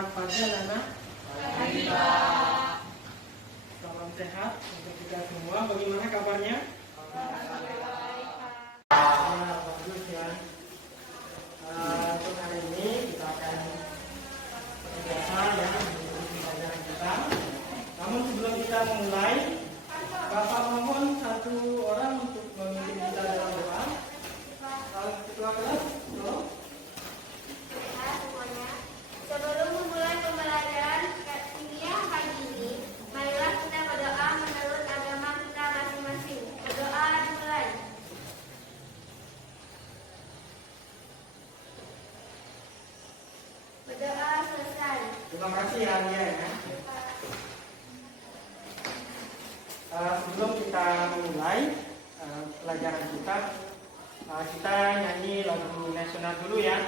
Selamat pagi anak-anak. Pagi, Pak. Salam sehat untuk kita semua. Bagaimana kabarnya? Ya, bagus ya. Untuk hari ini kita akan biasa ya mengikuti pelajaran kita. Namun sebelum kita memulai, Bapak mohon satu orang untuk memimpin kita dalam doa. Ketua kelas, tolong. Sebelum memulai pembelajaran kimia pagi ini, marilah kita berdoa menurut agama kita masing-masing. Berdoa dimulai. Berdoa selesai. Terima kasih Alia ya. Sebelum kita memulai pelajaran kita, kita nyanyi lagu nasional dulu ya.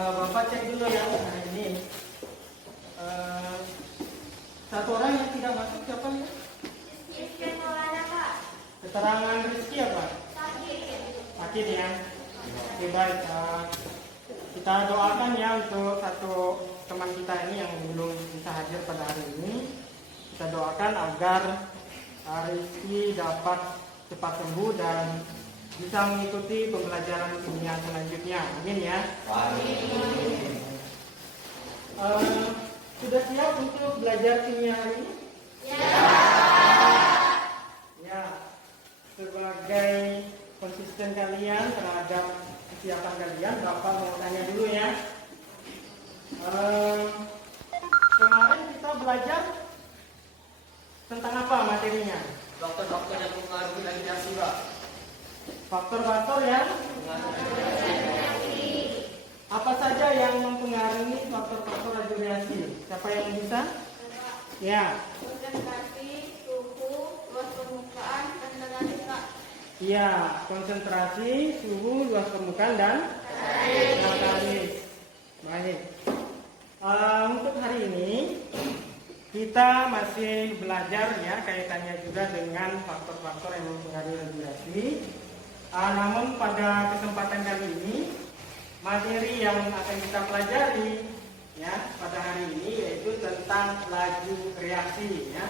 Bapak cek dulu ya hari ini. Satu orang yang tidak masuk siapa ya? Rizky Maulana, Pak. Keterangan Rizky apa? Sakit ya. Oke baik. Kita doakan ya untuk satu teman kita ini yang belum bisa hadir pada hari ini. Kita doakan agar Rizky dapat cepat sembuh dan bisa mengikuti pembelajaran kimia selanjutnya. Amin ya. Amin. Sudah siap untuk belajar kimia hari ini? Ya. Sebagai konsisten kalian terhadap kesiapan kalian, Bapak mau tanya dulu ya. Kemarin kita belajar tentang apa materinya? Dokter-dokter yang mempengaruhi radiasi, Pak. Faktor-faktor ya. Apa saja yang mempengaruhi faktor-faktor radiasi? Siapa yang bisa? Ya. Konsentrasi, suhu, luas permukaan, dan tenaga, Pak. Iya, konsentrasi, suhu, luas permukaan dan katalis. Baik. Untuk hari ini kita masih belajar ya kaitannya juga dengan faktor-faktor yang mempengaruhi radiasi. Namun pada kesempatan kali ini materi yang akan kita pelajari ya pada hari ini yaitu tentang laju reaksi ya.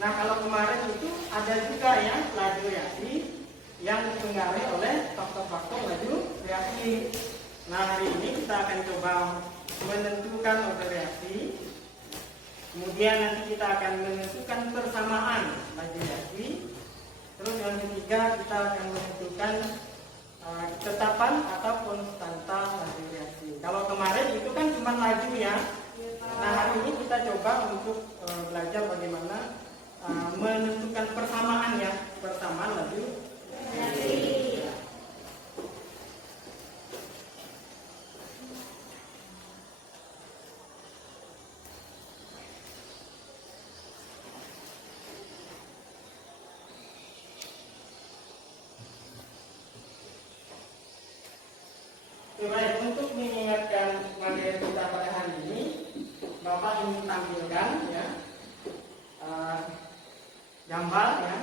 Nah kalau kemarin itu ada juga ya laju reaksi yang dipengaruhi oleh faktor-faktor laju reaksi. Nah hari ini kita akan coba menentukan order reaksi. Kemudian nanti kita akan menentukan persamaan laju reaksi. Terus yang ketiga kita akan menentukan ketetapan atau konstanta laju reaksi. Kalau kemarin itu kan cuma laju ya. Nah hari ini kita coba untuk belajar bagaimana menentukan persamaan ya, persamaan laju reaksi. Baik, untuk mengingatkan materi kita pada hari ini, Bapak ingin tampilkan ya gambar ya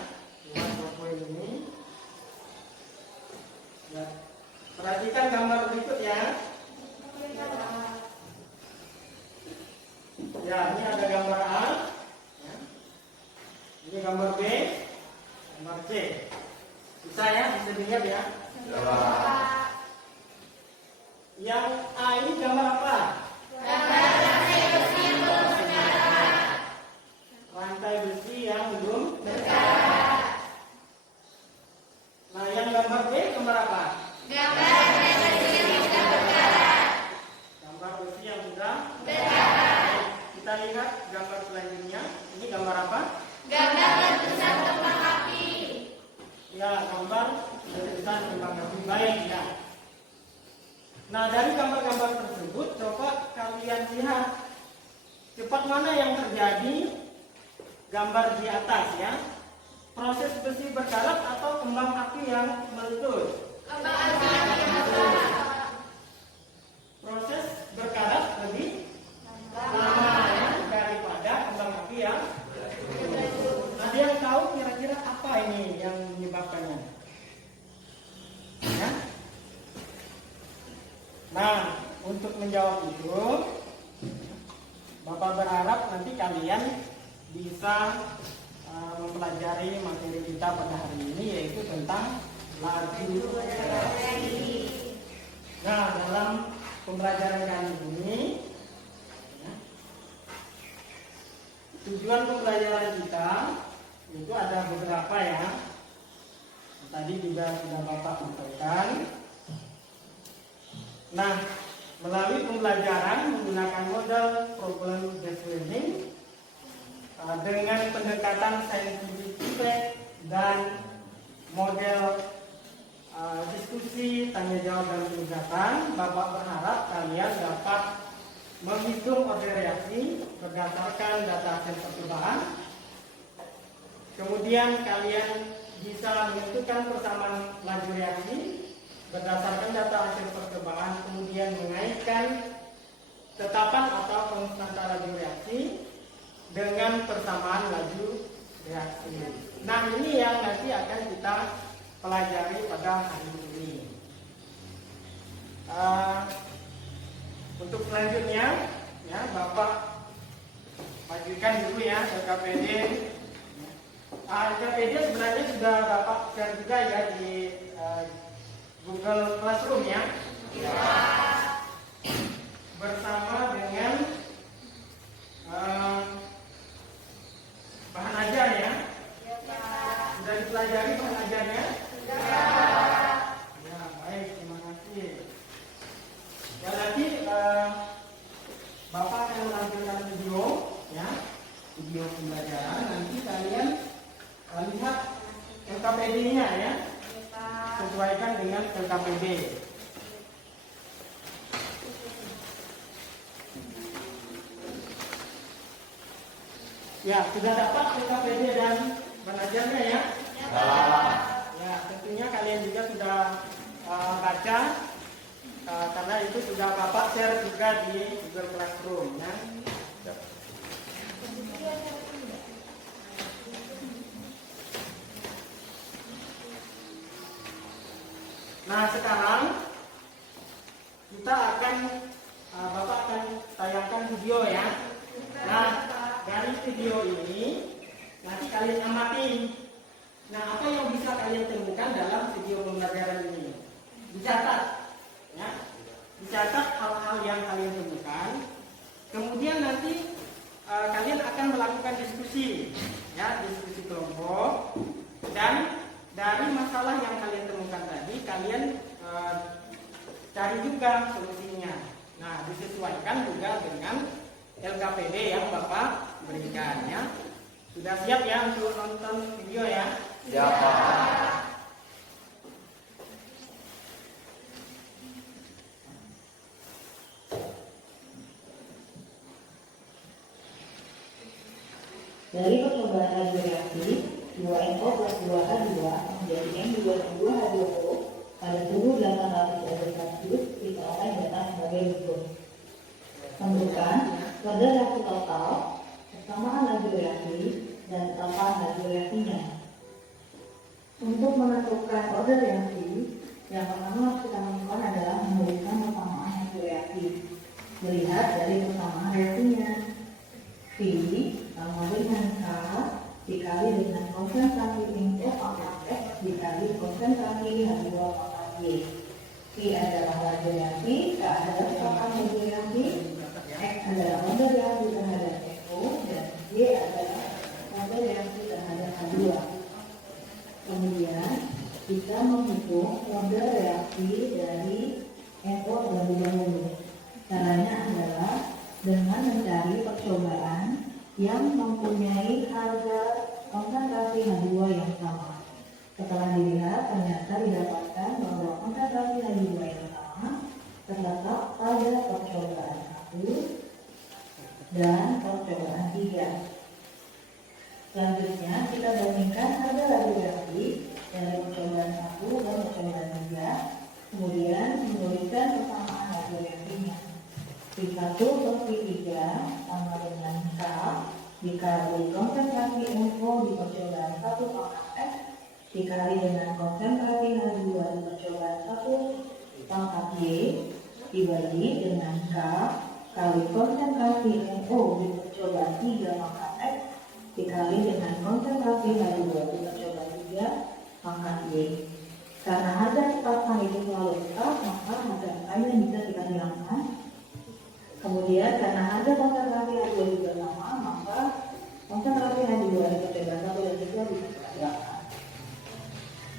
Gambar C. Bisa ya, bisa dilihat ya. Yang A ini gambar apa? Rantai besi yang belum berkarat. Nah, yang gambar B gambar apa? Gambar besi yang sudah berkarat. Kita lihat gambar selanjutnya. Ini gambar apa? Gambar letusan kembang api. Ya, gambar letusan kembang api. Baik ya. Nah, dari gambar-gambar tersebut coba kalian lihat cepat mana yang terjadi. Gambar di atas ya. Proses besi berkarat atau kembang api yang meletus? Kembang api yang berkarat. Proses berkarat lebih lama ya, daripada kembang api yang ada yang tahu kira-kira apa ini yang menyebabkannya? Ya? Nah, untuk menjawab itu, Bapak berharap nanti kalian bisa mempelajari materi kita pada hari ini, yaitu tentang laju reaksi. Nah, dalam pembelajaran kali ini, ya, tujuan pembelajaran kita itu ada beberapa ya. Tadi juga sudah Bapak sampaikan. Nah, melalui pembelajaran menggunakan model problem based learning dengan pendekatan scientific dan model diskusi, tanya jawab dan penjelasan, Bapak berharap kalian dapat menghitung order reaksi berdasarkan data hasil percobaan. Kemudian kalian bisa menentukan persamaan laju reaksi berdasarkan data hasil percobaan, kemudian mengaitkan tetapan atau konstanta laju reaksi dengan persamaan laju reaksi. Nah, ini yang nanti akan kita pelajari pada hari ini. Untuk selanjutnya, ya Bapak majukan dulu ya LKPD. LKPD sebenarnya sudah Bapak share juga ya di Google Classroom ya. Bersama dengan bahan ajar ya. Sudah dipelajari bahan ajarnya? Ya, baik, terima kasih. Ya, nanti Bapak akan menampilkan video ya, video pembelajaran. Nanti kalian lihat LKPD-nya ya. Sesuaikan dengan LKPD. Ya, sudah dapat LKPD dan belajarnya ya? Ya, tentunya kalian juga sudah baca karena itu sudah Bapak share juga di Google Classroom ya. Nah, sekarang kita akan Bapak akan tayangkan video ya. Nah, dari video ini nanti kalian amati. Nah, apa yang bisa kalian temukan dalam video pembelajaran ini? Dicatat, ya. Dicatat hal-hal yang kalian temukan. Kemudian nanti kalian akan melakukan diskusi, ya, diskusi kelompok. Dan dari masalah yang kalian temukan tadi, kalian cari juga solusinya. Nah, disesuaikan juga dengan LKPD yang Bapak berikan ya. Sudah siap ya untuk nonton video ya? Siap, Pak. Dari percobaan laju reaksi 2NO plus 2H2 menjadi N22H2O pada suhu 800 derajat Celcius, kita akan data sebagai berikut. Tentukan pada reaksi total, persamaan laju reaksi, dan tetapan laju reaksinya. Untuk menentukan order reaksi, yang pertama harus kita lakukan adalah memberikan persamaan laju reaksi. Melihat dari persamaan reaksinya, V sama dengan K dikali dengan konsentrasi input atau kita menghitung mode reaksi dari NO terlebih dahulu. Caranya adalah dengan mencari percobaan yang mempunyai harga konsentrasi H2 yang sama. Setelah dilihat, ternyata didapatkan bahwa konsentrasi H2 yang sama terletak pada percobaan 1 dan percobaan 3. Selanjutnya, kita bandingkan harga radioaktif dari percobaan 1 dan percobaan 3, kemudian menuliskan persamaan radioaktifnya. P1 per P3 sama dengan K dikali konsentrasi NO di percobaan 1 pangkat X dikali dengan konsentrasi H2 di percobaan 1 pangkat Y dibagi dengan K kali konsentrasi NO di percobaan 3 pangkat X dikali dengan konsentrasi H2 di percobaan 3 pangkat Y. Karena harga cepat itu selalu tetap, maka harga angkanya bisa kita hilangkan. Kemudian karena harga konsentrasi H2 juga sama, maka konsentrasi H2 di percobaan 1 dan 3 bisa kita hilangkan.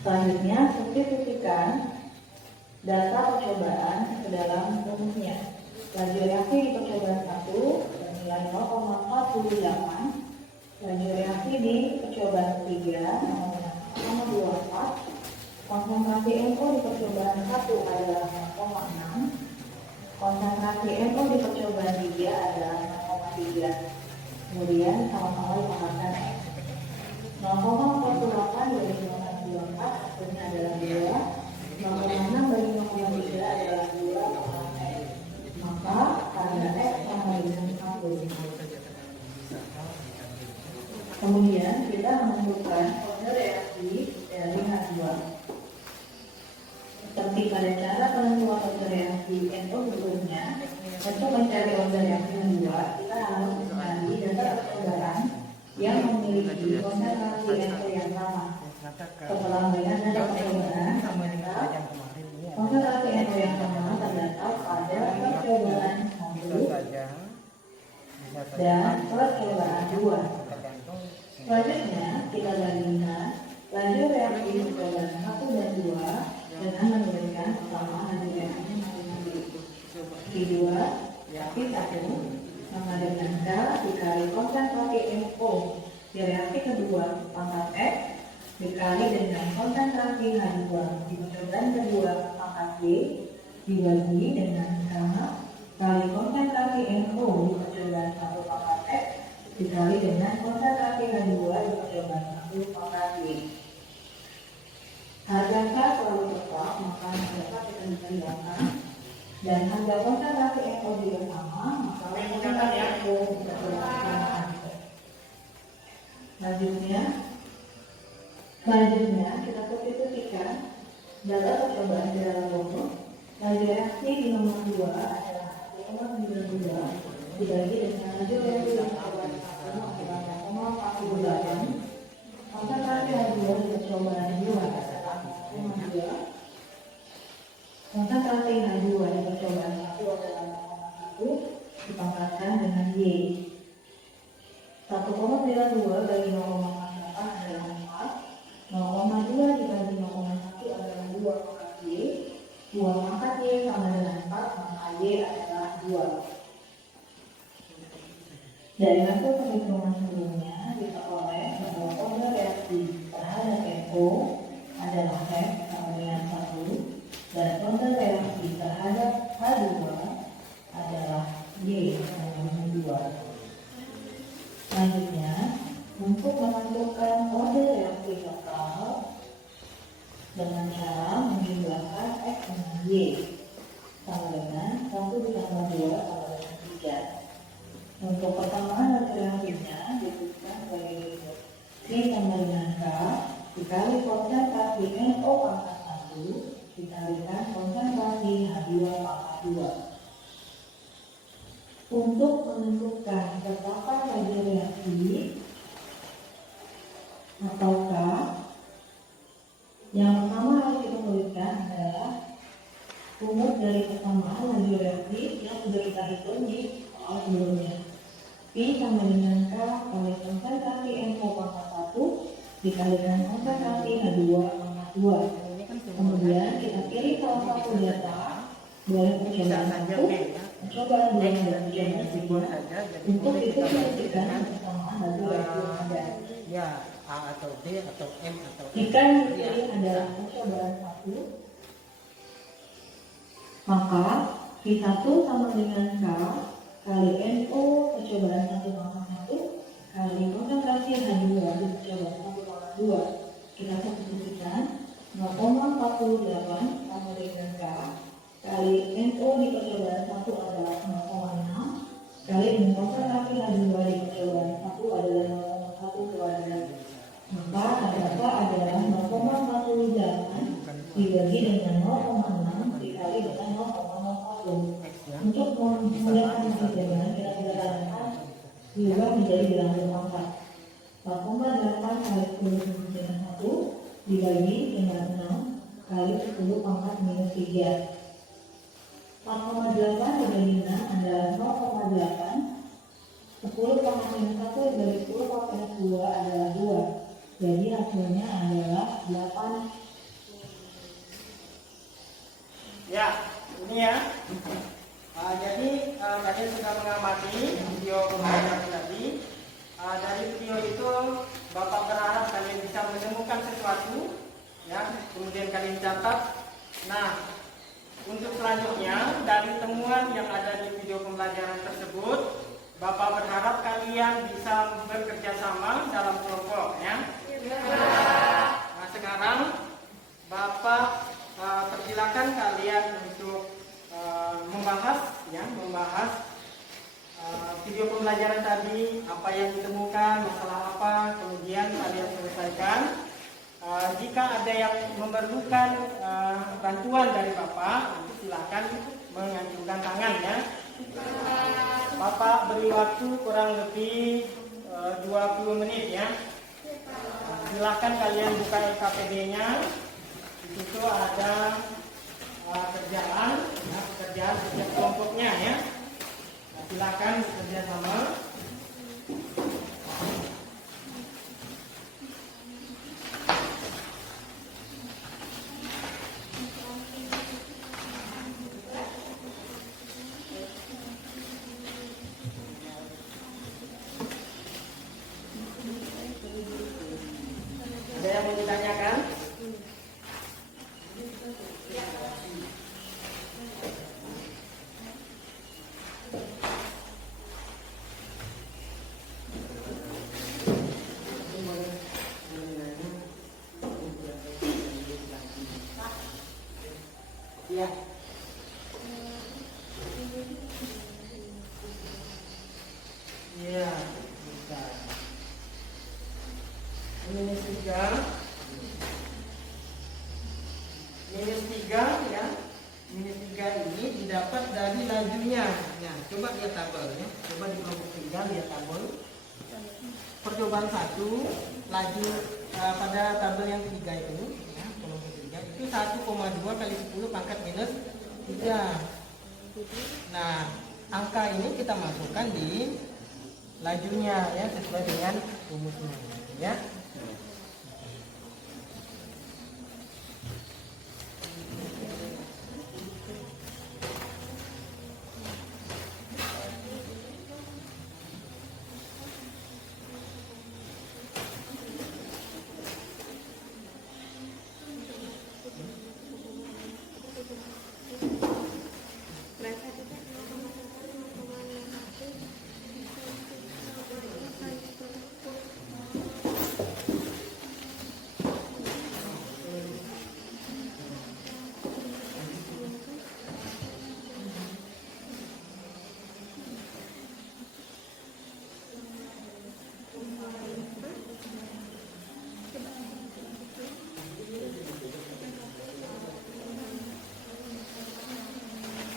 Selanjutnya, substitusikan data percobaan ke dalam rumusnya. Laju reaksi di percobaan 1 bernilai 0,48. Laju reaksi di percobaan 3 0,24. Konsentrasi NO di percobaan 1 adalah 0,6. Konsentrasi NO di percobaan 3 adalah 0,3. Kemudian sama-sama dipangkatkan X. 0,48 dari 0,24 hasilnya adalah 2. 0,6 dari 0,3 adalah 2. Maka harga X sama dengan 1. Kemudian kita menentukan mode reaksi dari H2. Seperti pada cara penentuan mode reaksi NO sebelumnya, untuk mencari mode reaksi H2, kita harus mencari data percobaan yang memiliki konsentrasi NO yang sama. Setelah melihat data percobaan, konsentrasi NO yang sama terdapat pada percobaan 1 dan percobaan 2. Selanjutnya, kita bandingkan laju reaksi percobaan 1 dan 2 dengan menuliskan persamaan laju reaksi masing-masing. P2 P1 sama dengan K dikali konsentrasi NO di reaksi kedua pangkat X dikali dengan konsentrasi H2 di percobaan kedua pangkat Y dibagi dengan K kali konsentrasi NO di percobaan 1 pangkat X dikali dengan konsentrasi H2 di percobaan 1 pangkat Y. Harga K selalu tetap, maka harga K kita bisa hilangkan. Dan harga konsentrasi NO juga sama, maka konsentrasi NO bisa hilangkan. Selanjutnya kita substitusikan data percobaan di dalam rumus. Laju reaksi di nomor 2 adalah 0,92 dibagi dengan laju reaksi di percobaan 1 adalah 0,48. Konsentrasi H2 di percobaan 2 adalah 0,2. Konsentrasi H2 di percobaan 1 adalah 0,1 dipangkatkan dengan Y. 1,92 bagi 0,48 adalah 4. 0,2 dibagi 0,1 adalah 2 pangkat Y. 2 pangkat Y sama dengan 4, maka Y adalah 2. Dari hasil perhitungan sebelumnya diperoleh bahwa mode reaksi terhadap NO adalah F sama dengan 1 dan mode reaksi terhadap H2 adalah Y sama dengan 2. Selanjutnya, untuk menentukan mode reaksi total dengan cara menjumlahkan X dengan Y sama dengan 1 ditambah 2 sama dengan 3. Untuk persamaan reaksinya dituliskan sebagai berikut. P sama dengan K dikali konsentrasi NO pangkat 1 dikalikan konsentrasi H2 pangkat 2. Untuk menentukan berapa laju reaksi atau K, yang pertama harus kita tuliskan adalah rumus dari persamaan laju reaksi yang sudah kita hitung di soal sebelumnya. P sama dengan K kali konsentrasi NO pangkat 1 dikalikan konsentrasi H2 pangkat dua. Ini kan semua Kemudian kita pilih salah satu data, boleh bisa percobaan saja satu, B ya. percobaan dua, X dan dan Y nya percobaan simbol tiga. saja, jadi Untuk boleh itu kita ganti perhatikan dengan persamaan hasil yang belum ada. ya A atau B atau M atau N. Jika yang dipilih adalah percobaan satu, maka V1 sama dengan K kali NO percobaan 1,1 kali konsentrasi H2 di percobaan 1,2. Kita substitusikan 0,48 sama dengan K kali NO di percobaan 1 adalah 0,6 kali dengan konsentrasi H2 di percobaan 1 adalah 0,1 kuadrat. Maka terdapat adalah 0,48 dibagi dengan 0,6 dikali dengan 0,01. X ya. Untuk memudahkan perhitungan, kita sederhanakan diubah menjadi bilangan pangkat. 4,8 kali 10 dengan 1 dibagi dengan 6 kali 10 pangkat minus 3. 4,8 dibagi 6 adalah 0,8. 10 pangkat minus 1 dibagi 10 pangkat minus 2 adalah 2. Jadi hasilnya adalah 8. Ya, ini ya. Jadi kalian sudah mengamati video pembelajaran tadi. Dari video itu Bapak berharap kalian bisa menemukan sesuatu, ya. Kemudian kalian catat. Nah, untuk selanjutnya dari temuan yang ada di video pembelajaran tersebut, Bapak berharap kalian bisa bekerja sama dalam kelompok, ya. Nah, sekarang Bapak persilakan kalian untuk membahas video pembelajaran tadi, apa yang ditemukan, masalah apa, kemudian kalian selesaikan. Jika ada yang memerlukan bantuan dari Bapak, nanti silakan mengajukan tangan, ya. Bapak beri waktu kurang lebih 20 menit, ya. Silakan kalian buka LKPD-nya. Di situ ada pekerjaan setiap kelompoknya, ya. Nah, silakan bekerja sama. Ada yang mau ditanyakan? Ya. Ya, bisa. Minus 3 ya. Minus 3 ini didapat dari lajunya. Nah, coba lihat tabelnya. Coba di kelompok 3 lihat tabel. Percobaan 1 laju pada tabel yang 3 itu, ya, kelompok 3 itu 1,2 kali 10 pangkat minus 3. Nah, angka ini kita masukkan di lajunya, ya, sesuai dengan rumusnya, ya.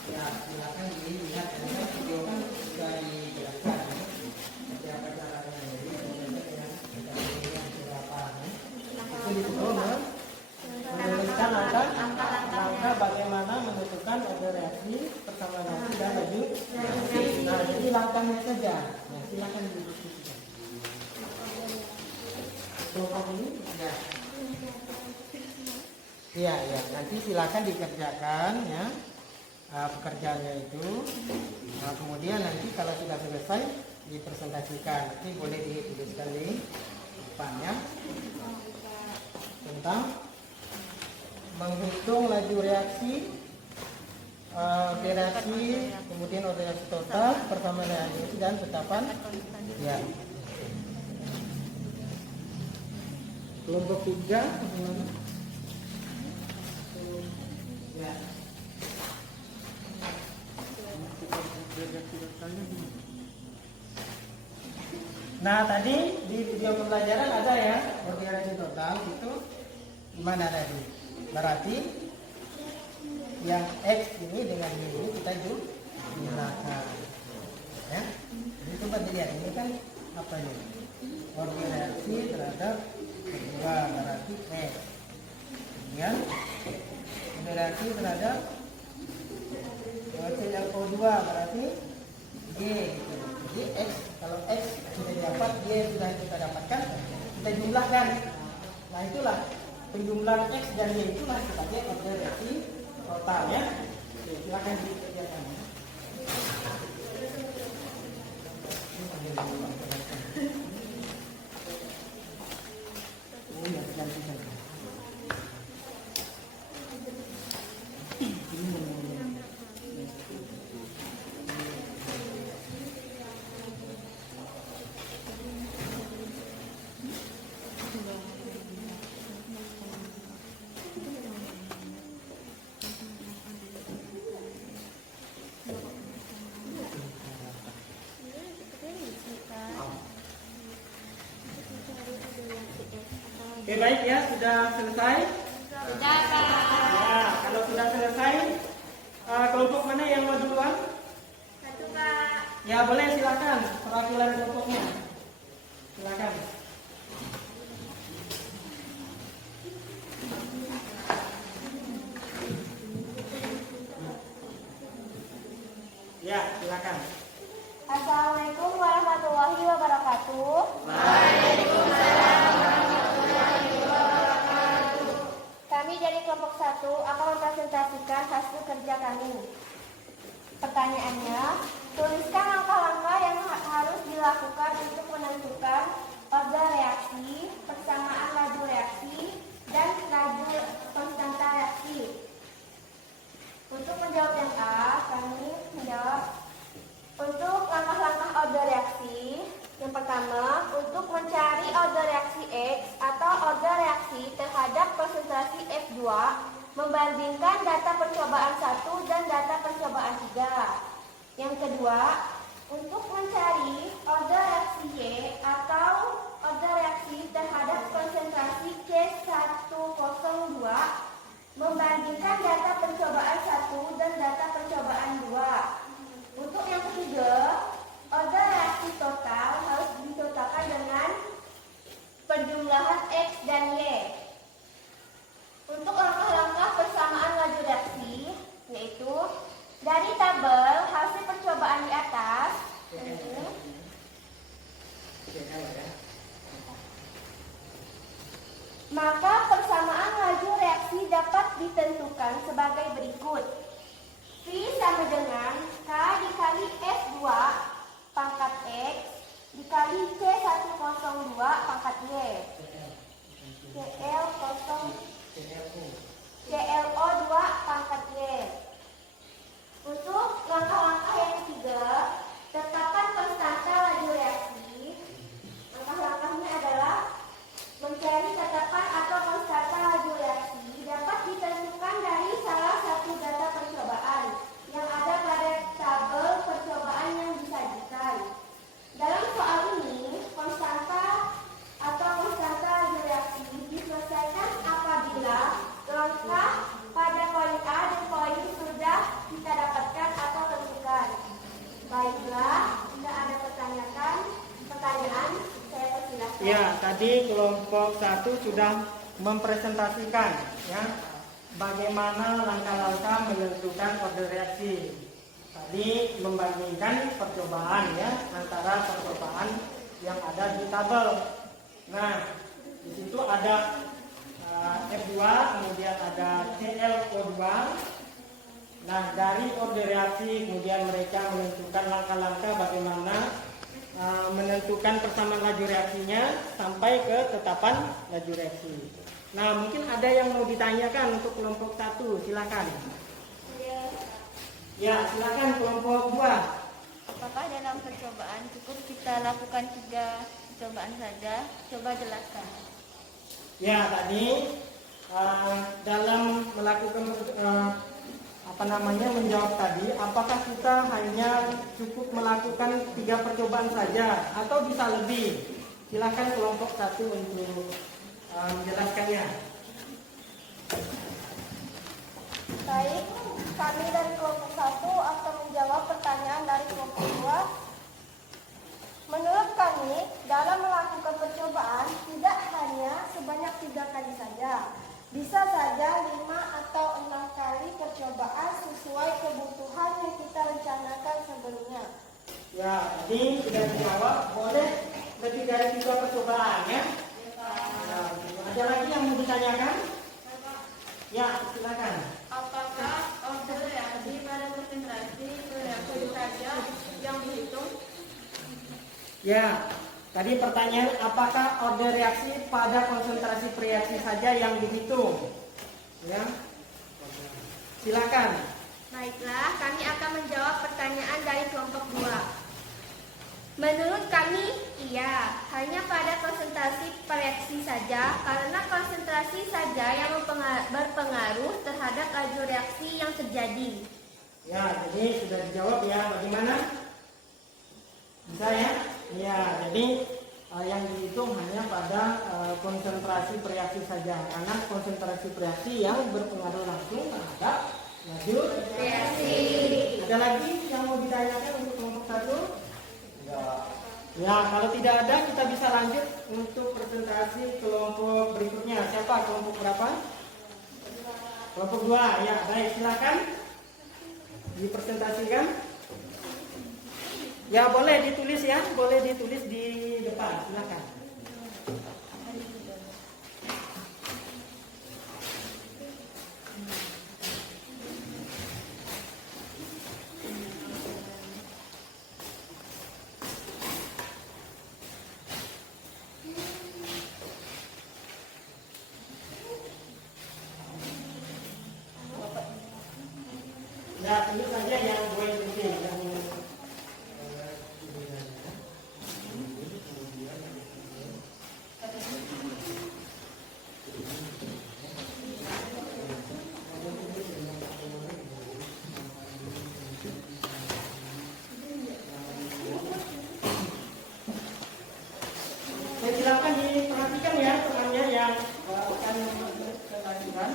Ya, silakan dilihat karena video kan sudah dijelaskan, ya. Seperti apa caranya. Jadi berapa, itu disuruh menuliskan langkah bagaimana menentukan ada reaksi persamaan dan laju. Nah, jadi langkahnya saja. Nah, silakan didiskusikan. Kelompok ini, ya. Iya, ya. Nanti silakan dikerjakan ya pekerjaannya itu. Nah, kemudian nanti kalau sudah selesai dipresentasikan. Nanti boleh dituliskan di depannya tentang menghitung laju reaksi, reaksi, kemudian reaksi total, persamaan reaksi dan tetapan. Ya. Kelompok 3 bagaimana? Ya. Nah, tadi di video pembelajaran ada ya reaksi total itu gimana tadi? Berarti yang X ini dengan Y ini kita jumlahkan. Ya. Jadi coba dilihat ini kan apa ini? Order reaksi terhadap kedua berarti X. Kemudian order reaksi terhadap ClO2 berarti Y gitu. Jadi X, kalau X sudah didapat, Y sudah kita dapatkan, kita jumlahkan. Nah itulah penjumlahan X dan Y itulah sebagai order reaksi total ya. Oke, silakan dikerjakan. Oh ya, ganti saja. Oke, baik ya, sudah selesai? Sudah, Kak. Ya, kalau sudah selesai, kelompok mana yang mau duluan? Satu, Kak. Ya, boleh silakan perwakilan kelompoknya. Silakan. Ya, silakan. Assalamualaikum warahmatullahi wabarakatuh. Kami dari kelompok 1 akan mempresentasikan hasil kerja kami. Pertanyaannya, tuliskan langkah-langkah yang harus dilakukan untuk menentukan order reaksi, persamaan laju reaksi, dan laju konstanta reaksi. Untuk menjawab yang A, kami menjawab untuk langkah-langkah order reaksi. Yang pertama, untuk mencari order reaksi X atau order reaksi terhadap konsentrasi F2, membandingkan data percobaan 1 dan data percobaan 3. Yang kedua, untuk mencari order reaksi Y atau order reaksi terhadap konsentrasi C102, membandingkan data percobaan 1 dan data percobaan 2. Untuk yang ketiga, order reaksi total harus ditotalkan dengan penjumlahan X dan Y. Untuk langkah-langkah persamaan laju reaksi, yaitu dari tabel hasil percobaan di atas, maka persamaan laju reaksi dapat ditentukan sebagai berikut. V sama dengan K dikali F2 pangkat X dikali C102 pangkat Y. ClO2 pangkat Y. Untuk langkah-langkah yang ketiga, tetapkan konstanta laju reaksi. Langkah-langkahnya adalah mencari tetapan atau konstanta laju reaksi dapat ditentukan dari salah satu data percobaan yang ada pada tabel percobaan yang disajikan. Dalam soal ini, konstanta atau konstanta laju reaksi diselesaikan apabila langkah pada poin A dan poin sudah kita dapatkan atau tentukan. Baiklah, jika ada pertanyaan, saya persilahkan. Ya, tadi kelompok 1 sudah mempresentasikan ya bagaimana langkah-langkah menentukan order reaksi. Tadi membandingkan percobaan ya antara percobaan yang ada di tabel. Nah, di situ ada F2, kemudian ada Nah, dari orde reaksi kemudian mereka menentukan langkah-langkah bagaimana menentukan persamaan laju reaksinya sampai ke tetapan laju reaksi. Nah, mungkin ada yang mau ditanyakan untuk kelompok 1, silakan. Ya, silakan kelompok 2. Apakah dalam percobaan cukup kita lakukan 3 percobaan saja? Coba jelaskan. Ya, tadi dalam melakukan menjawab tadi, apakah kita hanya cukup melakukan 3 percobaan saja atau bisa lebih? Silakan kelompok 1 untuk menjelaskannya. Baik, kami dari kelompok 1 akan menjawab pertanyaan dari kelompok 2. Menurut kami, dalam melakukan percobaan tidak hanya sebanyak 3 kali saja. Bisa saja 5 atau 6 kali percobaan sesuai kebutuhan yang kita rencanakan sebelumnya. Ya, tadi sudah dijawab, boleh lebih dari 3 percobaan ya. Nah, ada lagi yang mau ditanyakan? Ya, silakan. Apakah orde reaksi pada konsentrasi reaksi saja yang dihitung? Ya, tadi pertanyaan apakah orde reaksi pada konsentrasi reaksi saja yang dihitung? Ya, silakan. Baiklah, kami akan menjawab pertanyaan dari kelompok 2. Menurut kami, iya, hanya pada konsentrasi reaksi saja, karena konsentrasi saja yang berpengaruh terhadap laju reaksi yang terjadi. Ya, jadi sudah dijawab ya. Bagaimana? Bisa ya? Ya, jadi yang dihitung hanya pada konsentrasi reaksi saja, karena konsentrasi reaksi yang berpengaruh langsung terhadap laju reaksi. Ada lagi yang mau ditanyakan untuk kelompok 1? Ya, kalau tidak ada kita bisa lanjut untuk presentasi kelompok berikutnya. Siapa? Kelompok berapa? Kelompok 2. Ya, baik, silakan dipresentasikan. Ya, boleh ditulis ya, boleh ditulis di depan. Silakan. Ya, ini saja yang boleh penting. Saya silakan diperhatikan ya temannya yang akan kelanjutan.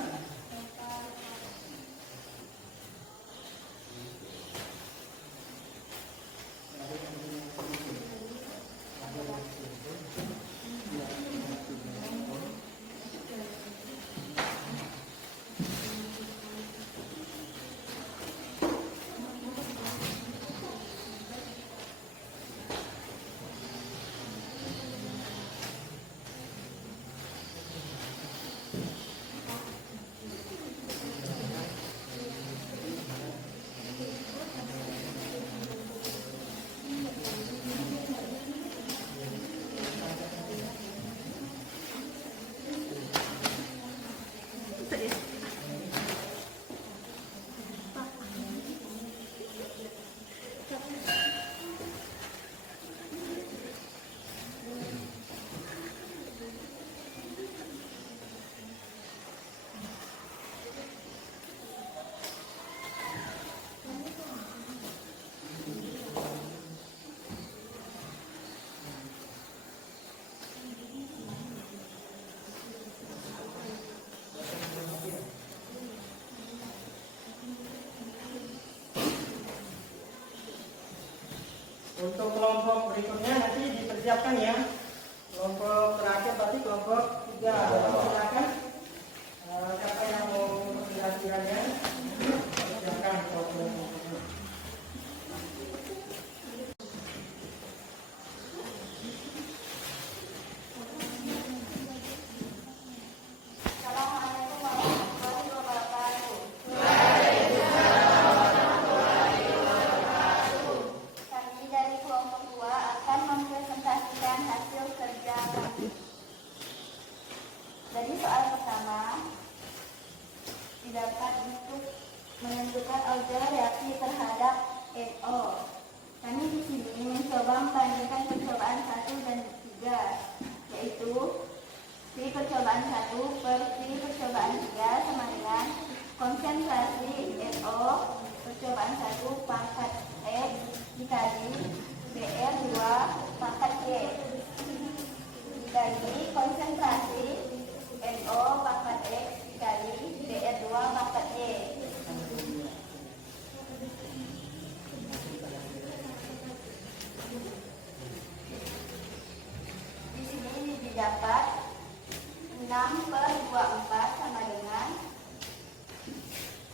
Untuk kelompok berikutnya nanti dipersiapkan ya. Kelompok terakhir berarti kelompok 3. Silakan. Siapa yang mau presentasikannya? Silakan kelompok. Assalamualaikum warahmatullahi wabarakatuh. konsentrasi NO percobaan 1 pangkat X dikali BR 2 pangkat Y dibagi konsentrasi NO pangkat X dikali BR 2 pangkat Y. Di sini didapat 6/24 sama dengan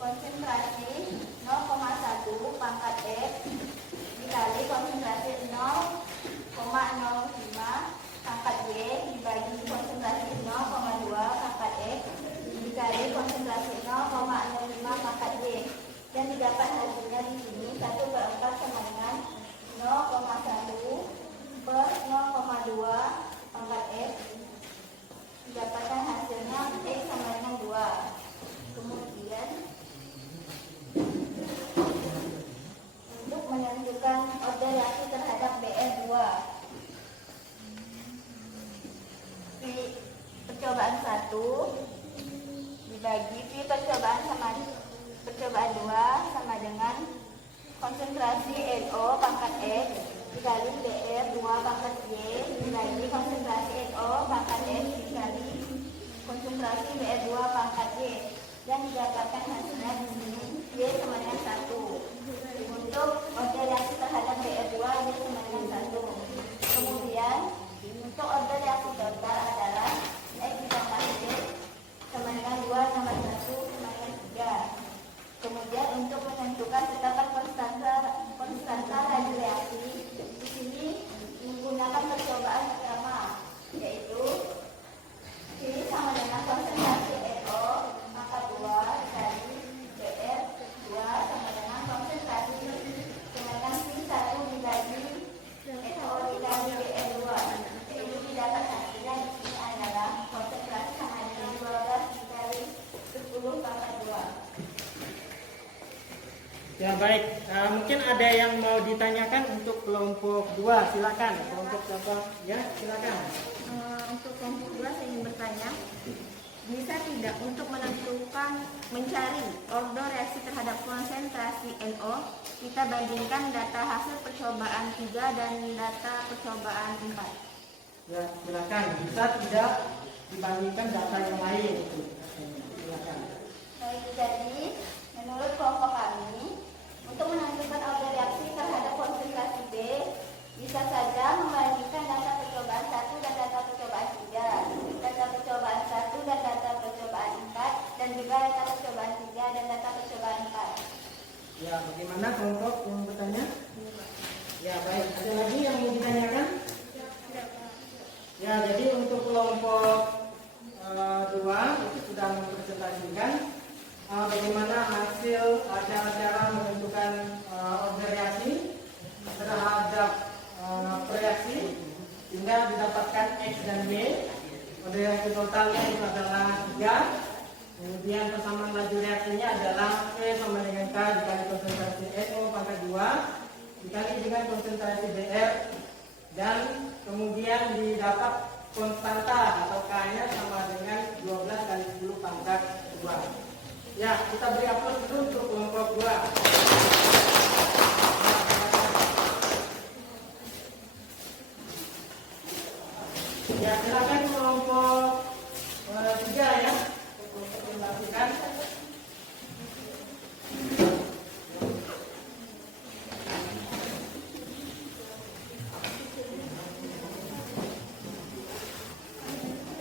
konsentrasi 0,1 pangkat X dikali konsentrasi 0,05 pangkat Y dibagi konsentrasi 0,2 pangkat X dikali konsentrasi 0,05 pangkat Y, dan didapat hasilnya di sini 1/4 sama dengan 0,1 per 0,2 pangkat X, didapatkan hasilnya X sama dengan 2. Kemudian untuk menentukan order reaksi terhadap BR2 di percobaan 1 dibagi P percobaan 2 sama dengan konsentrasi NO pangkat X dikali BR 2 pangkat Y dibagi konsentrasi NO pangkat X dikali konsentrasi BR 2 pangkat Y, dan didapatkan hasilnya di sini Y sama dengan 1. Untuk order reaksi terhadap BR2 Y sama dengan 1. Kemudian untuk order reaksi total adalah X ditambah Y sama dengan 2 tambah 1 sama dengan 3. Kemudian untuk menentukan tetapan konstanta laju reaksi, di sini menggunakan percobaan pertama, yaitu ini sama dengan konsentrasi NO pangkat 2 dikali BR 2 sama dengan konsentrasi dengan P1 dibagi NO dikali BR 2, yaitu didapat hasilnya di sini adalah konsentrasi sama dengan 12 dikali 10 pangkat 2. Ya baik, mungkin ada yang mau ditanyakan untuk kelompok 2, silakan. Kelompok contoh, ya silakan. Untuk kelompok 2 saya ingin bertanya, bisa tidak untuk menentukan mencari order reaksi terhadap konsentrasi NO, kita bandingkan data hasil percobaan 3 dan data percobaan 4? Ya silakan, bisa tidak dibandingkan data yang lain. Silakan. Baik, jadi menurut kelompok kami, untuk menentukan order reaksi terhadap konsentrasi B, bisa saja membandingkan data percobaan 1 dan data percobaan 3, data percobaan 1 dan data percobaan 4, dan juga data percobaan 3 dan data percobaan 4. Ya, bagaimana kelompok yang bertanya? Ya baik, ada lagi yang mau ditanyakan? Ya, jadi untuk kelompok 2 itu sudah mempresentasikan bagaimana hasil cara menentukan order reaksi terhadap reaksi sehingga didapatkan X dan Y. Order reaksi totalnya itu adalah 3. Kemudian persamaan laju reaksinya adalah P sama dengan K dikali konsentrasi NO pangkat 2 dikali dengan konsentrasi BR, dan kemudian didapat konstanta atau K-nya sama dengan 12 kali 10 pangkat 2. Ya, kita beri aplaus dulu untuk kelompok 2. Ya, silakan kelompok 3 ya. Untuk presentasikan.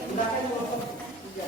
Silakan kelompok 3.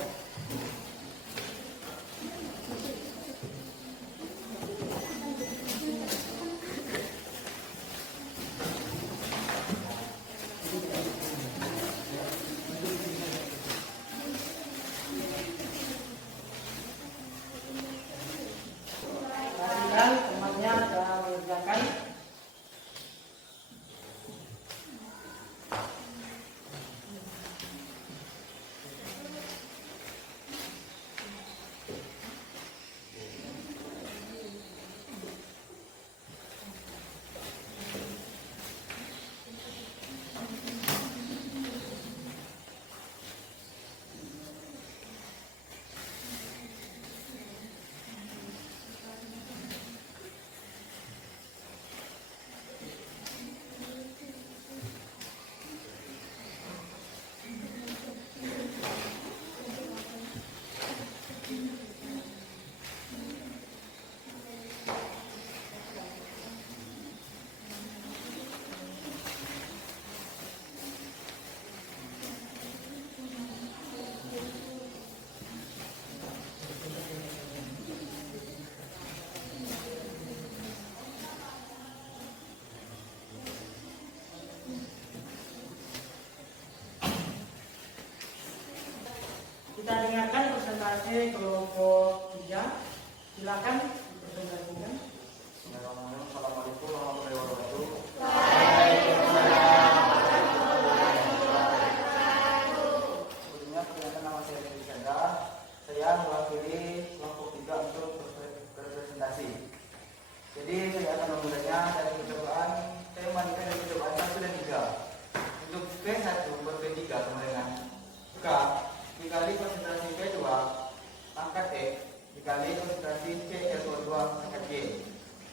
dengarkan presentasi kelompok 3. Silakan dipresentasikan. Assalamualaikum warahmatullahi wabarakatuh. Sebelumnya perkenalkan nama saya Dewi Chandra. Saya mewakili kelompok 3 untuk berpresentasi. Jadi saya akan memulainya dari percobaan. Saya melanjutkan dari percobaan 1 dan 3. Untuk P1 per P3 sama dengan K dikali konsentrasi P2 pangkat E dikali konsentrasi ClO2 pangkat G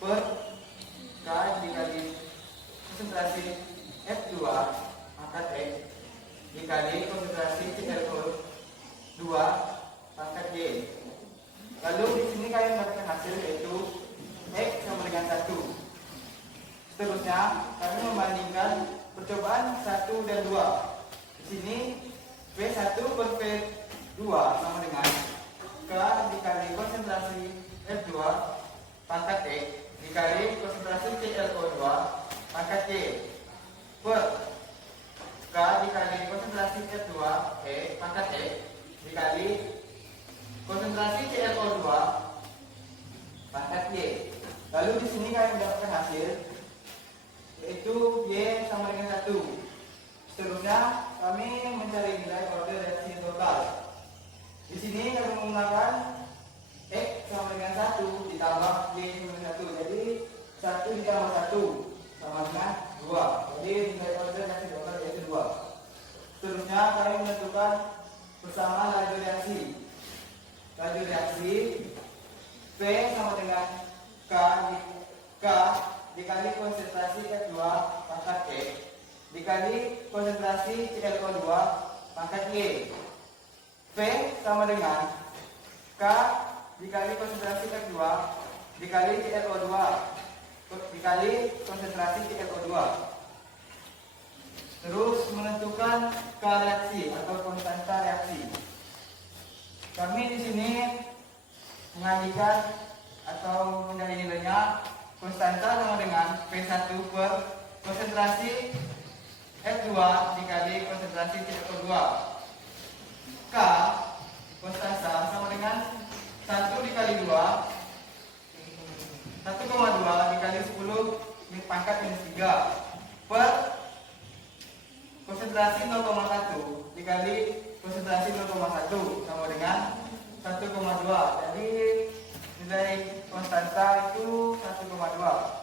per K dikali konsentrasi F2 pangkat E dikali konsentrasi ClO2 pangkat G. Lalu di sini kalian mendapatkan hasil yaitu X sama dengan 1. Seterusnya kami membandingkan percobaan 1 dan 2. Di sini P1 per P2 sama dengan K dikali konsentrasi F2 pangkat E dikali konsentrasi ClO2 pangkat Y per K dikali konsentrasi F2 E pangkat E dikali konsentrasi ClO2 pangkat Y. Lalu di sini kalian mendapatkan hasil yaitu Y sama dengan 1. Seterusnya kami mencari nilai order reaksi total. Di sini kami menggunakan X sama dengan 1 ditambah Y sama dengan 1. Jadi 1 ditambah 1 sama dengan 2. Jadi nilai order reaksi total yaitu 2. Seterusnya kami menentukan persamaan laju reaksi. Laju reaksi P sama dengan K dikali konsentrasi F2 pangkat E dikali konsentrasi ClO2 pangkat Y. V sama dengan K dikali konsentrasi F2 dikali ClO2 dikali konsentrasi ClO2. Terus menentukan K reaksi atau konstanta reaksi. Kami di sini mengalihkan atau mencari nilainya konstanta sama dengan P1 per konsentrasi F2 dikali konsentrasi ClO2. K konstanta sama dengan 1 dikali 2 1,2 dikali 10 pangkat minus 3 per konsentrasi 0,1 dikali konsentrasi 0,1 sama dengan 1,2. Jadi nilai konstanta itu 1,2.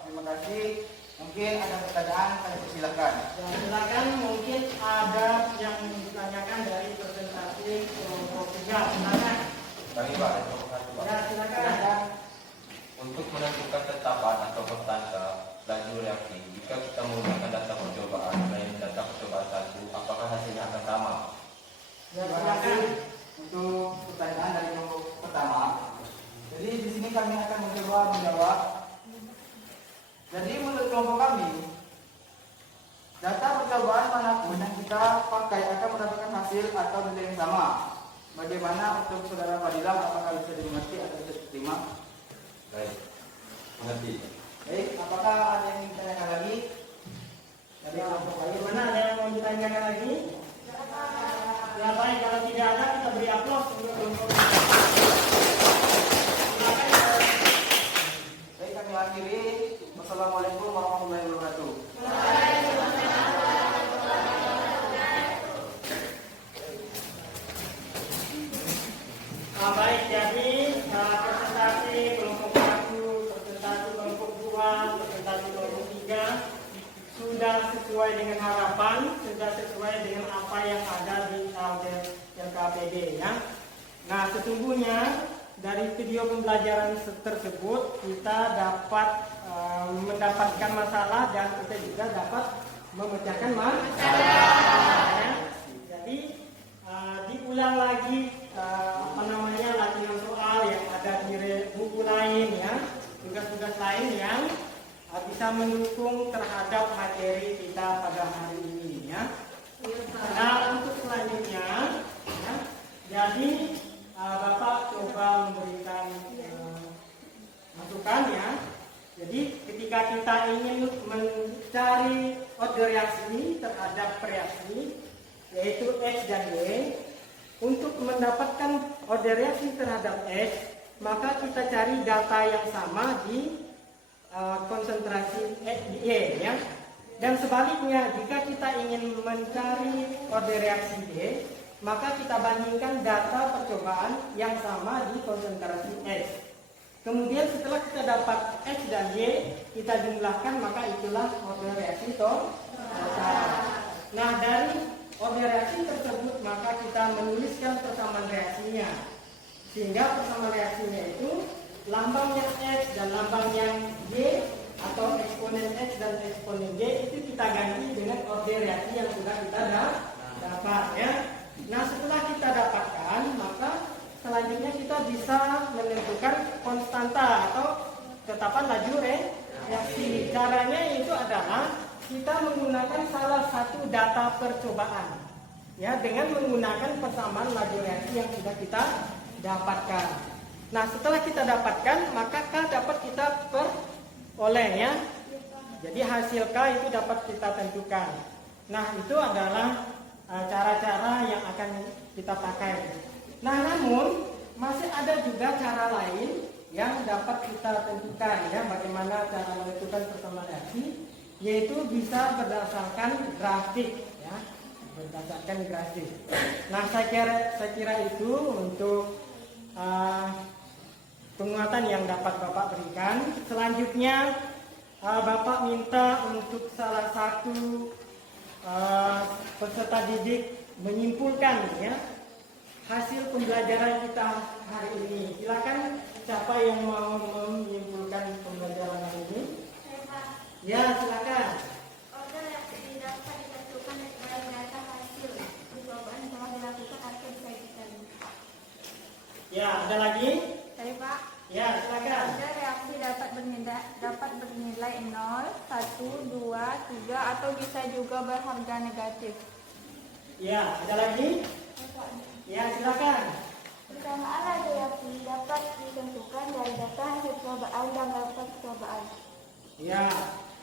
Terima kasih. Mungkin ada pertanyaan, saya persilakan. Ya, silakan, mungkin ada yang ditanyakan dari presentasi kelompok 3. Silakan. Bagi Pak, ada satu Pak. Ya, silakan. Untuk menentukan tetapan atau konstanta laju reaksi, jika kita menggunakan data percobaan lain data percobaan 1, apakah hasilnya akan sama? Ya, Terima kasih untuk pertanyaan dari kelompok pertama. Jadi di sini kami akan mencoba menjawab. Jadi menurut kelompok kami, data percobaan manapun yang kita pakai akan mendapatkan hasil atau nilai yang sama. Bagaimana untuk saudara Fadilah, apakah bisa dimengerti atau bisa diterima? Baik, mengerti. Baik, apakah ada yang ingin ditanyakan lagi? Dari kelompok lain? Bagaimana, ada yang mau ditanyakan lagi? Ya, baik, kalau tidak ada kita beri aplaus untuk kelompok 3. Silakan. Baik, kami akhiri. Wassalamualaikum warahmatullahi wabarakatuh. Baik, jadi presentasi kelompok 1, presentasi kelompok 2, presentasi kelompok 3 sudah sesuai dengan harapan, sudah sesuai dengan apa yang ada di LKPD ya. Nah, sesungguhnya dari video pembelajaran tersebut kita dapat mendapatkan masalah dan kita juga dapat memecahkan masalah. Jadi diulang lagi latihan soal yang ada di buku lain ya, tugas-tugas lain yang bisa mendukung terhadap materi kita pada hari ini ya. Nah, untuk selanjutnya ya, jadi Bapak coba memberikan masukan ya. Jadi ketika kita ingin mencari order reaksi terhadap reaksi yaitu X dan Y, untuk mendapatkan order reaksi terhadap X, maka kita cari data yang sama di konsentrasi Y, ya. Dan sebaliknya, jika kita ingin mencari order reaksi Y, maka kita bandingkan data percobaan yang sama di konsentrasi X. Kemudian setelah kita dapat X dan Y, kita jumlahkan, maka itulah order reaksi total. Nah, dari order reaksi tersebut maka kita menuliskan persamaan reaksinya. Sehingga persamaan reaksinya itu lambang yang X dan lambang yang Y atau eksponen X dan eksponen Y itu kita ganti dengan order reaksi yang sudah kita dapat, ya. Nah, setelah kita dapatkan, maka selanjutnya kita bisa menentukan konstanta atau tetapan laju reaksi. Caranya itu adalah kita menggunakan salah satu data percobaan, ya, dengan menggunakan persamaan laju reaksi yang sudah kita dapatkan. Nah, setelah kita dapatkan, maka K dapat kita peroleh, ya. Jadi hasil K itu dapat kita tentukan. Nah, itu adalah cara-cara yang akan kita pakai. Nah, namun masih ada juga cara lain yang dapat kita tentukan, ya, bagaimana cara menentukan persamaan reaksi, yaitu bisa berdasarkan grafik, ya, berdasarkan grafik. Nah, saya kira itu untuk penguatan yang dapat Bapak berikan. Selanjutnya Bapak minta untuk salah satu peserta didik menyimpulkan, ya, hasil pembelajaran kita hari ini. Silakan, siapa yang mau menyimpulkan pembelajaran hari ini? Ya, silakan. Order reaksi dapat ditentukan dari data hasil percobaan yang telah dilakukan atau disajikan. Ya, ada lagi? Saya Pak. Ya, silakan. Order reaksi dapat bernilai 0, 1, 2, 3 atau bisa juga berharga negatif. Ya, ada lagi? Ya, silakan. Persamaan laju reaksi dapat ditentukan dari data hasil percobaan dan data percobaan. Ya,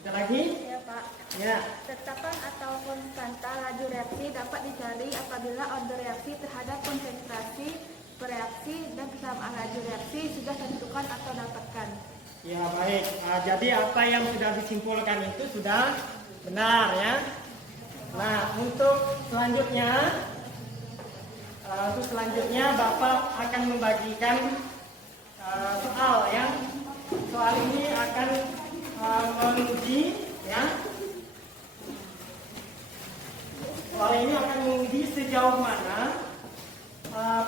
ada lagi? Ya Pak. Ya. Tetapan atau konstanta laju reaksi dapat dicari apabila order reaksi terhadap konsentrasi bereaksi dan persamaan laju reaksi sudah tentukan atau dapatkan. Ya, baik. Jadi apa yang sudah disimpulkan itu sudah benar, ya. Nah, untuk selanjutnya Bapak akan membagikan soal, ya. Soal ini akan menguji, ya. Soal ini akan menguji sejauh mana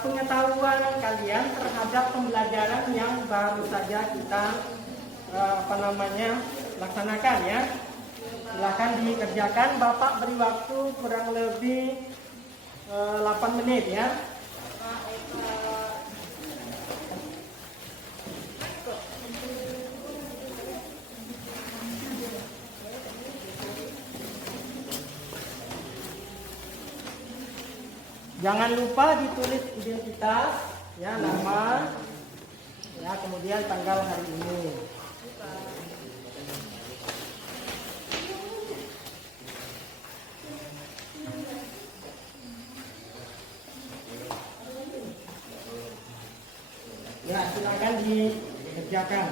pengetahuan kalian terhadap pembelajaran yang baru saja kita laksanakan, ya. Silakan dikerjakan. Bapak beri waktu kurang lebih 8 menit, ya. Jangan lupa ditulis identitas, ya, nama, ya, kemudian tanggal hari ini. Ya, silakan dikerjakan.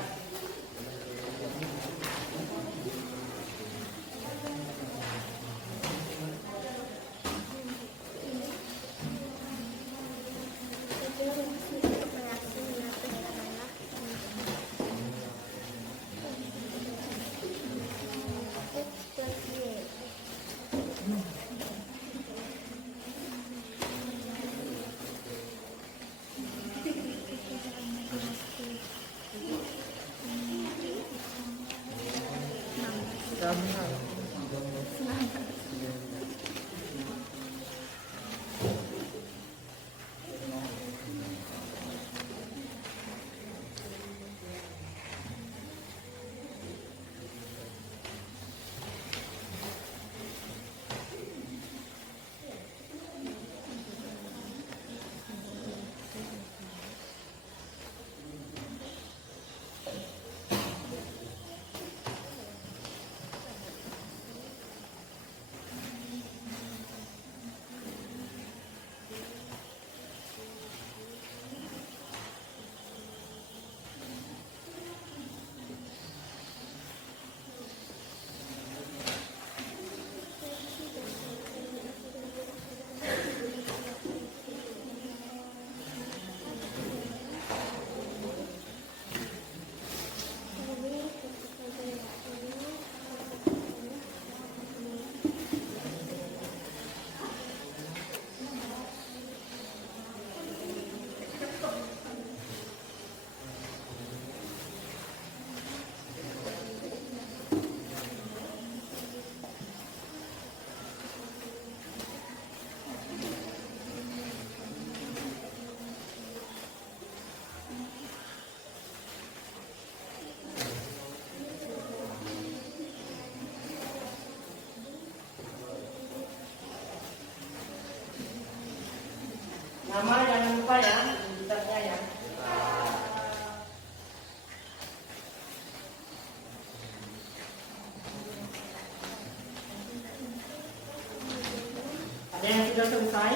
sudah selesai?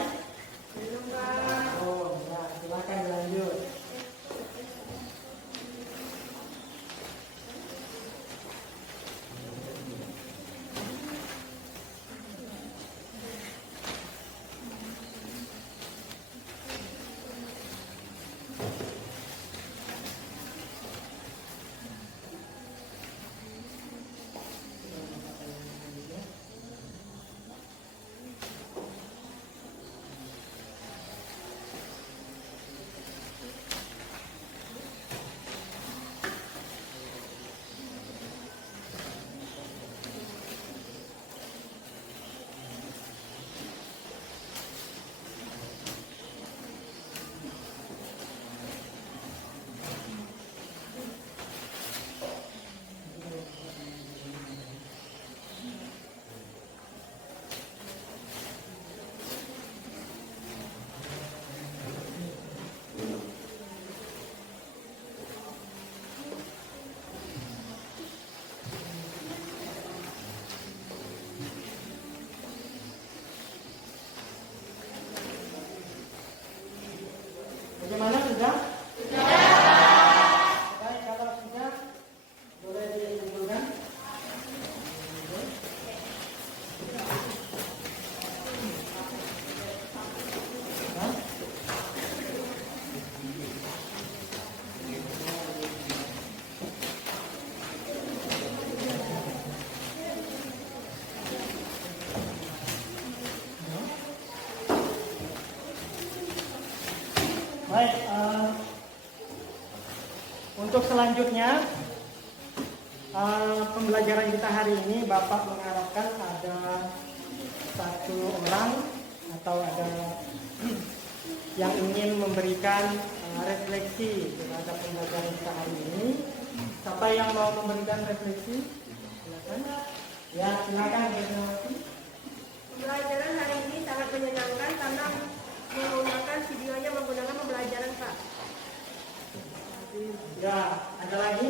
Belum, Pak. Oh, ya, silakan lanjut. Bagaimana sudah? Baik, kalau sudah boleh dikumpulkan. Hah? Baik, untuk selanjutnya pembelajaran kita hari ini Bapak mengharapkan ada satu orang atau ada yang ingin memberikan refleksi terhadap pembelajaran kita hari ini. Siapa yang mau memberikan refleksi? Silakan. Ya, silakan. Pembelajaran hari ini sangat menyenangkan karena menggunakan videonya menggunakan pembelajaran, Pak. Ya, ada lagi?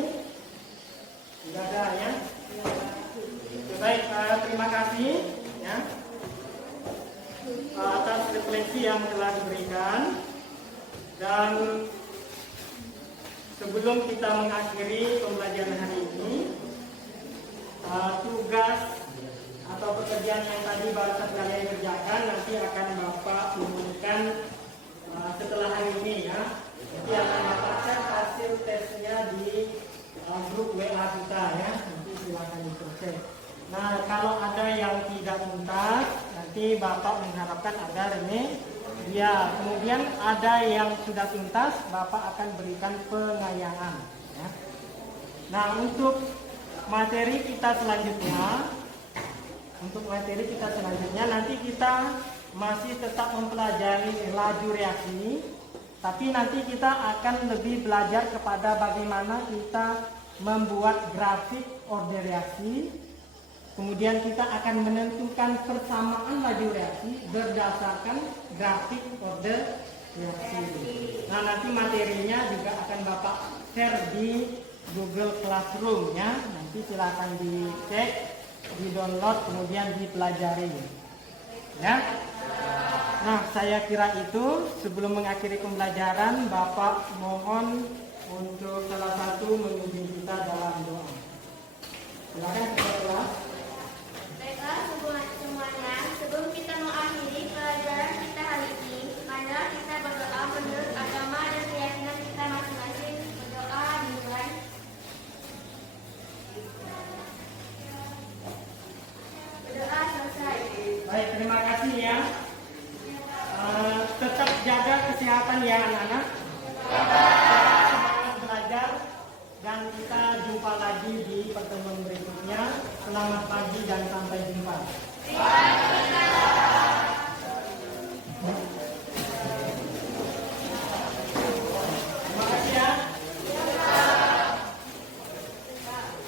Tidak ada ya? Baik, terima kasih ya atas refleksi yang telah diberikan. Dan sebelum kita mengakhiri pembelajaran hari ini, tugas atau pekerjaan yang tadi barusan kalian kerjakan nanti akan Bapak umumkan setelah hari ini ya. Nanti akan Bapak cek hasil tesnya di grup WA kita ya. Nanti silakan diproses. Nah, kalau ada yang tidak tuntas, nanti Bapak mengharapkan ada ya. Kemudian ada yang sudah tuntas, Bapak akan berikan pengayaan ya. Nah, untuk materi kita selanjutnya nanti kita masih tetap mempelajari laju reaksi, tapi nanti kita akan lebih belajar kepada bagaimana kita membuat grafik orde reaksi. Kemudian kita akan menentukan persamaan laju reaksi berdasarkan grafik orde reaksi. Nah, nanti materinya juga akan Bapak share di Google Classroom ya. Nanti silakan dicek, di-download, kemudian dipelajari. Ya. Nah, saya kira itu. Sebelum mengakhiri pembelajaran, Bapak mohon untuk salah satu memimpin kita dalam doa. Silakan kita doa. Baiklah semuanya, sebelum kita mengakhiri pelajaran kita hari ini, marilah kita berdoa menurut agama dan keyakinan kita masing-masing. Berdoa dimulai. Berdoa selesai. Baik, terima kasih ya. Tetap jaga kesehatan ya anak-anak. Tetap semangat belajar. Dan kita jumpa lagi di pertemuan berikutnya. Selamat pagi dan sampai jumpa.